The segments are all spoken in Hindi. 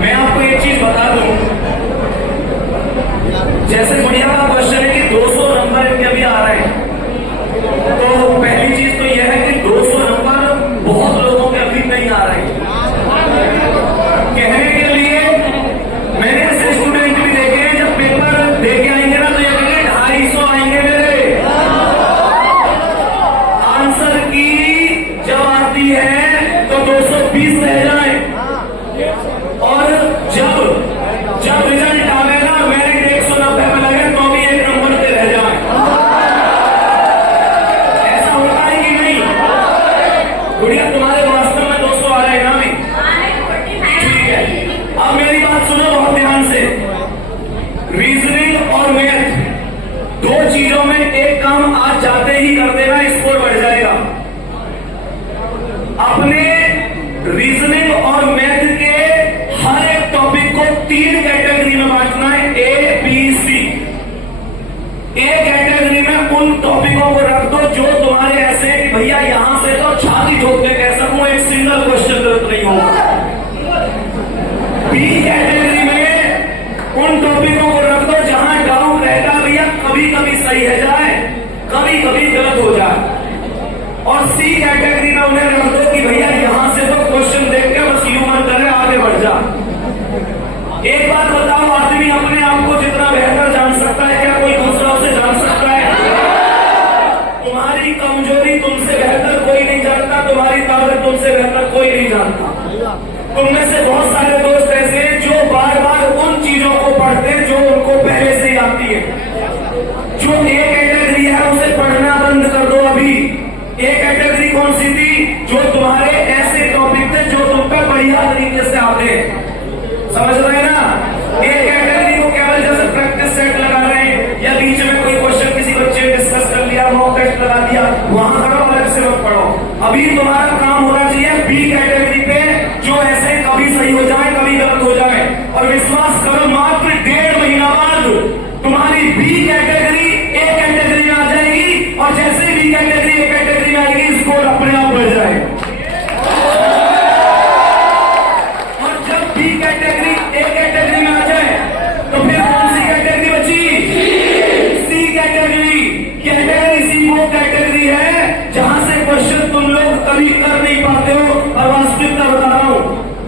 मैं आपको एक चीज बता दूं, जैसे गुड़िया का क्वेश्चन है कि 200 नंबर इनके अभी आ रहे हैं, तो पहली चीज तो यह है कि 200 नंबर बहुत लोगों के अभी नहीं आ रहे हैं। कहने के लिए मैंने ऐसे स्टूडेंट भी देखे हैं, जब पेपर दे के आएंगे ना तो ये कहेंगे 250 आएंगे मेरे। आंसर की जब आती है तो 220 रह जाए, और जब रिजल्ट आवे ना मेरिट 190 में लगे तो भी एक नंबर पे रह जाए। ऐसा होता है कि नहीं? गुड़िया तुम्हारे वास्तव में 200 आ रहे हैं ना? ठीक है, अब मेरी बात सुनो बहुत ध्यान से। रीजनिंग और मैथ दो चीजों में एक काम आज जाते ही कर देना, स्कोर बढ़ जाएगा। अपने रीजनिंग और मैथ के हर एक टॉपिक को 3 कैटेगरी में बांटना है, A B C. A category में उन टॉपिकों को रख दो जो तुम्हारे ऐसे कि भैया यहां से तो छाती ठोक के कह सकूं एक सिंगल क्वेश्चन गलत नहीं होगा। बी कैटेगरी में उन टॉपिकों को रख दो जहां डाउट रहता भैया कभी कभी सही है जाए, कभी कभी गलत हो जाए। और सी कैटेगरी में उन्हें रख दो कि भैया यहां से तो क्वेश्चन देख के बस यू मन करे आगे बढ़ जा। एक बात बताओ, आदमी अपने आप को जितना बेहतर जान सकता है क्या कोई दूसरा उसे जान सकता है? तुम्हारी कमजोरी तुमसे बेहतर कोई नहीं जानता, तुम्हारी ताकत तुमसे बेहतर कोई नहीं जानता। तुम में से बहुत सारे दोस्त ऐसे हैं जो बार बार उन चीजों को पढ़ते हैं जो उनको पहले से ही आती है। जो ए कैटेगरी है उसे पढ़ना बंद कर दो अभी। ए कैटेगरी कौन सी थी? जो तुम्हारे ऐसे टॉपिक थे जो तुम पे बढ़िया तरीके से आते हैं, समझ रहे हैं ना? ए कैटेगरी को केवल जैसे प्रैक्टिस सेट लगा रहे हैं या बीच में कोई क्वेश्चन किसी बच्चे ने डिस्कस कर लिया, मॉक टेस्ट लगा दिया, वहां करो, अलग से मत पढ़ो। अभी तुम्हारा काम होना चाहिए बी कैटेगरी पे, जो ऐसे कभी सही हो जाए कभी गलत हो जाए। और विश्वास करो मात्र 1.5 महीना बाद तुम्हारी बी कैटेगरी ए कैटेगरी में आ जाएगी, और जैसे बी कैटेगरी ए कैटेगरी में आएगी स्कोर अपने आप बढ़ जाएगा। और जब बी कैटेगरी ए कैटेगरी में आ जाए तो फिर कौन सी कैटेगरी बची? सी कैटेगरी। कैटेगरी सी वो कैटेगरी है जहां से क्वेश्चन तुम लोग कभी कर नहीं पाते हो। और वास्तविकता बता रहा हूं,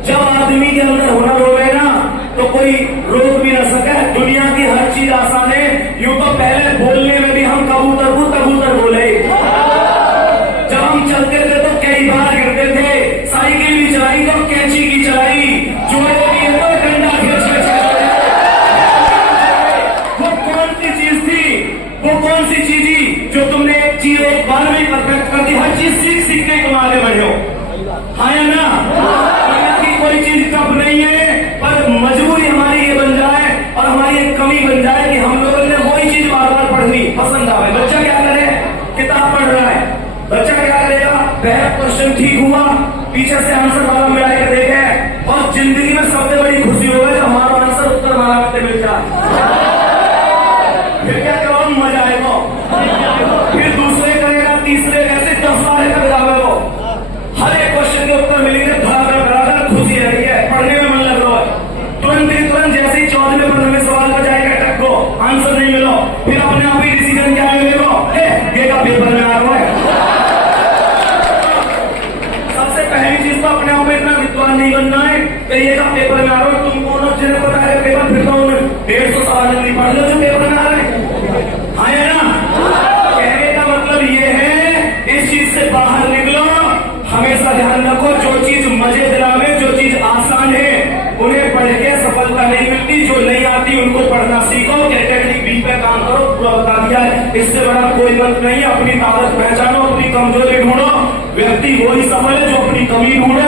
जब आदमी के अंदर हुनर हो गए ना तो कोई रोक भी ना सके। दुनिया की हर चीज आसान है। यूं तो पहले बोलने में भी हम कबूतर को कबूतर बोले, जब हम चलते थे तो कई बार गिरते थे, साइकिल भी चलाई तो कैंची की चलाई, जोड़े भी तो डंडा खींच के चलाई। वो कौन सी चीज थी? वो कौन सी चीज थी जो तुमने एक चीज एक बार में परफेक्ट कर दी? हर चीज सीख सीख के तुम आगे बढ़े हो, हाँ या ना? की कोई चीज कब नहीं है, पर मजबूरी हमारी ये बन जाए और हमारी एक कमी बन जाए कि हम लोगों ने वही चीज बार बार पढ़नी पसंद आवे। बच्चा क्या करे? किताब पढ़ रहा है, बच्चा क्या करेगा? पहला क्वेश्चन ठीक हुआ, पीछे से आंसर वाला मिला के देखे, और जिंदगी में सबसे बड़ी खुशी होगा जब हमारा आंसर उत्तर वाला में मिल जाए। फिर क्या करो? मजा आएगा। फिर दूसरे करेगा, तीसरे, ऐसे 10 बार तक जावे वो। हर एक क्वेश्चन के उत्तर मिलेंगे, धड़ाधड़ खुशी रही है, पढ़ने में मन लग रहा है। तुरंत जैसे ही 14वें 15वें सवाल का जाएगा टक को आंसर नहीं मिलो, फिर अपने आप ही डिसीजन क्या मिलेगा? ये का पेपर में आ रहा है। सबसे पहली चीज तो अपने आप में इतना विद्वान नहीं बनना है कि ये का पेपर में आ रहा है। तुम कौन जिन्हें पता है पेपर, फिर तो 150 सवाल नहीं पढ़ लो जो पेपर में आ रहा है, हाँ या ना? कहने का मतलब ये है इस चीज से बाहर निकलो। हमेशा ध्यान रखो, जो चीज मजे दिलावे, जो चीज आसान है उन्हें पढ़ के सफलता नहीं मिलती, जो नहीं आती उनको पढ़ना सीखो। कैटेगरी बी पे काम करो, पूरा बता दिया है, इससे बड़ा कोई मंत्र नहीं है। अपनी ताकत पहचानो, अपनी कमजोरी ढूंढो। व्यक्ति वही सफल है जो अपनी कमी ढूंढे